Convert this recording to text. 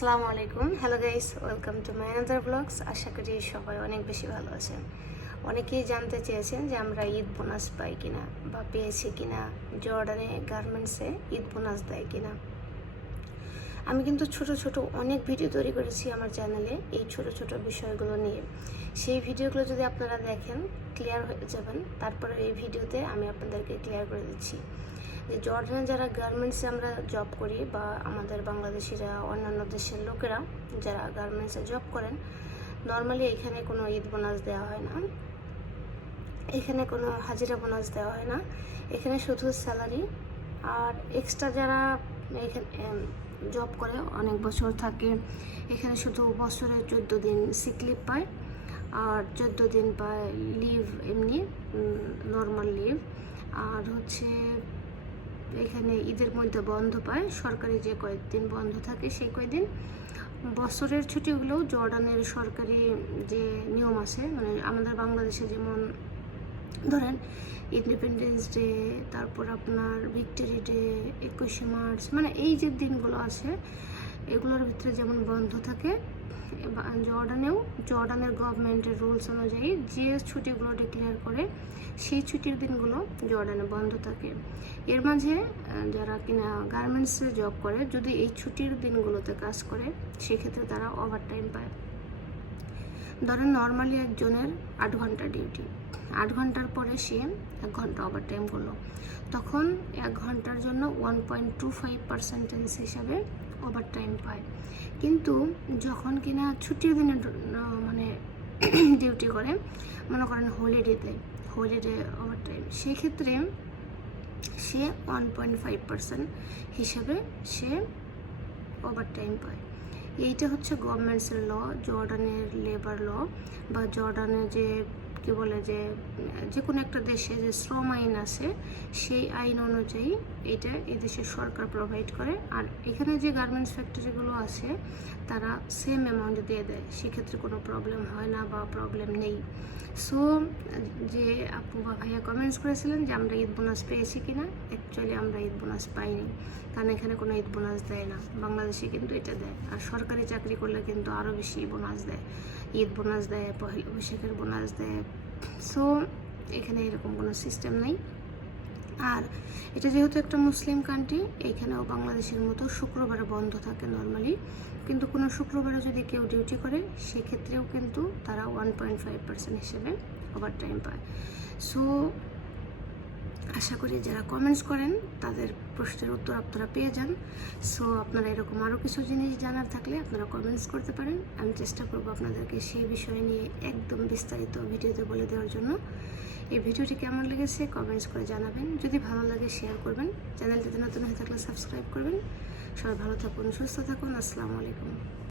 আসসালামু আলাইকুম। Hello guys welcome to my another blogs আশা করি সবাই অনেক বেশি ভালো আছেন। অনেকেই জানতে চেয়েছেন যে আমরা ঈদ বোনাস পাই কিনা বা পেয়েছি কিনা, জর্ডানে গার্মেন্টসে ঈদ বোনাস দেয় কিনা। আমি কিন্তু ছোট ছোট অনেক ভিডিও তৈরি করেছি আমার চ্যানেলে এই ছোট ছোট বিষয়গুলো নিয়ে। সেই ভিডিওগুলো যদি আপনারা দেখেন ক্লিয়ার হয়ে যাবেন। তারপরে এই ভিডিওতে আমি আপনাদেরকে ক্লিয়ার করে দিচ্ছি। যে জর্ডানে যারা গার্মেন্টসে আমরা জব করি বা আমাদের বাংলাদেশিরা অন্যান্য দেশের লোকেরা যারা গার্মেন্টসে জব করেন নর্মালি এখানে কোনো ঈদ বোনাস দেওয়া হয় না। এখানে কোনো হাজিরা বোনাস দেওয়া হয় না। এখানে শুধু স্যালারি আর এক্সট্রা যারা এখানে জব করে অনেক বছর থাকে, এখানে শুধু বছরে চোদ্দ দিন সিক লিভ পায় আর চোদ্দ দিন পায় লিভ এমনি নর্মাল লিভ আর হচ্ছে এখানে ঈদের মধ্যে বন্ধ পায়। সরকারি যে কয়েকদিন বন্ধ থাকে, সেই কয়েকদিন বছরের ছুটিগুলোও জর্ডানের সরকারি যে নিয়ম আছে মানে আমাদের বাংলাদেশে যেমন ধরেন ইন্ডিপেন্ডেন্স ডে তারপর আপনার ভিক্টোরি ডে একুশে মার্চ মানে এই যে দিনগুলো আছে, এগুলোর ভিতরে যেমন বন্ধ থাকে জর্ডানেও, জর্ডানের গভর্নমেন্টের রুলস অনুযায়ী যে ছুটিগুলো ডিক্লেয়ার করে, সেই ছুটির দিনগুলো জর্ডানে বন্ধ থাকে। এর মাঝে যারা কিনা গার্মেন্টসে জব করে, যদি এই ছুটির দিনগুলোতে কাজ করে, সেক্ষেত্রে তারা ওভার টাইম পায়। ধরেন নর্মালি একজনের আট ঘণ্টা ডিউটি আট ঘণ্টার পরে সে এক ঘণ্টা ওভার টাইম করল। তখন এক ঘণ্টার জন্য one point two five percentage হিসাবে ওভার টাইম পায়। কিন্তু যখন কিনা ছুটির দিনে মানে ডিউটি করে, মনে করেন হলিডেতে হলিডে ওভার টাইম সেক্ষেত্রে সে ওয়ান পয়েন্ট ফাইভ পার্সেন্ট হিসাবে সে ওভার টাইম পায়। এইটা হচ্ছে গভর্নমেন্টসের ল জর্ডানের লেবার ল বা জর্ডানের যে কি বলে যে যে কোনো একটা দেশে যে শ্রম আইন আছে, সেই আইন অনুযায়ী এটা এদেশের সরকার প্রোভাইড করে। আর এখানে যে গার্মেন্টস ফ্যাক্টরিগুলো আছে, তারা সেম অ্যামাউন্ট দিয়ে দেয়। সেক্ষেত্রে কোনো প্রবলেম হয় না বা প্রবলেম নেই। সো যে আপু বা ভাইয়া কমেন্টস করেছিলেন যে, আমরা ঈদ বোনাস পেয়েছি কিনা? অ্যাকচুয়ালি আমরা ঈদ বোনাস পাইনি। কারণ এখানে কোনো ঈদ বোনাস দেয় না। বাংলাদেশে কিন্তু এটা দেয়। আর সরকারি চাকরি করলে কিন্তু আরও বেশি বোনাস দেয়। ঈদ বোনাস দেয়, পহেলা বৈশাখের বোনাস দেয়। সো এখানে এরকম কোনো সিস্টেম নেই। আর এটা যেহেতু একটা মুসলিম কান্ট্রি এইখানেও বাংলাদেশের মতো শুক্রবারে বন্ধ থাকে নর্মালি কিন্তু কোনো শুক্রবারে যদি কেউ ডিউটি করে, সেক্ষেত্রেও কিন্তু তারা ওয়ান পয়েন্ট ফাইভ পার্সেন্ট হিসেবে ওভার টাইম পায়। সো আশা করি যারা কমেন্টস করেন, তাদের প্রশ্নের উত্তর আপনারা পেয়ে যান। সো আপনারা এরকম আরও কিছু জিনিস জানার থাকলে আপনারা কমেন্টস করতে পারেন। আমি চেষ্টা করব আপনাদেরকে সেই বিষয় নিয়ে একদম বিস্তারিত ভিডিওতে বলে দেওয়ার জন্য। এই ভিডিওটি কেমন লেগেছে কমেন্টস করে জানাবেন। যদি ভালো লাগে শেয়ার করবেন। চ্যানেলটিতে নতুন হয়ে থাকলে সাবস্ক্রাইব করবেন। সবাই ভালো থাকুন, সুস্থ থাকুন। আসসালামু আলাইকুম।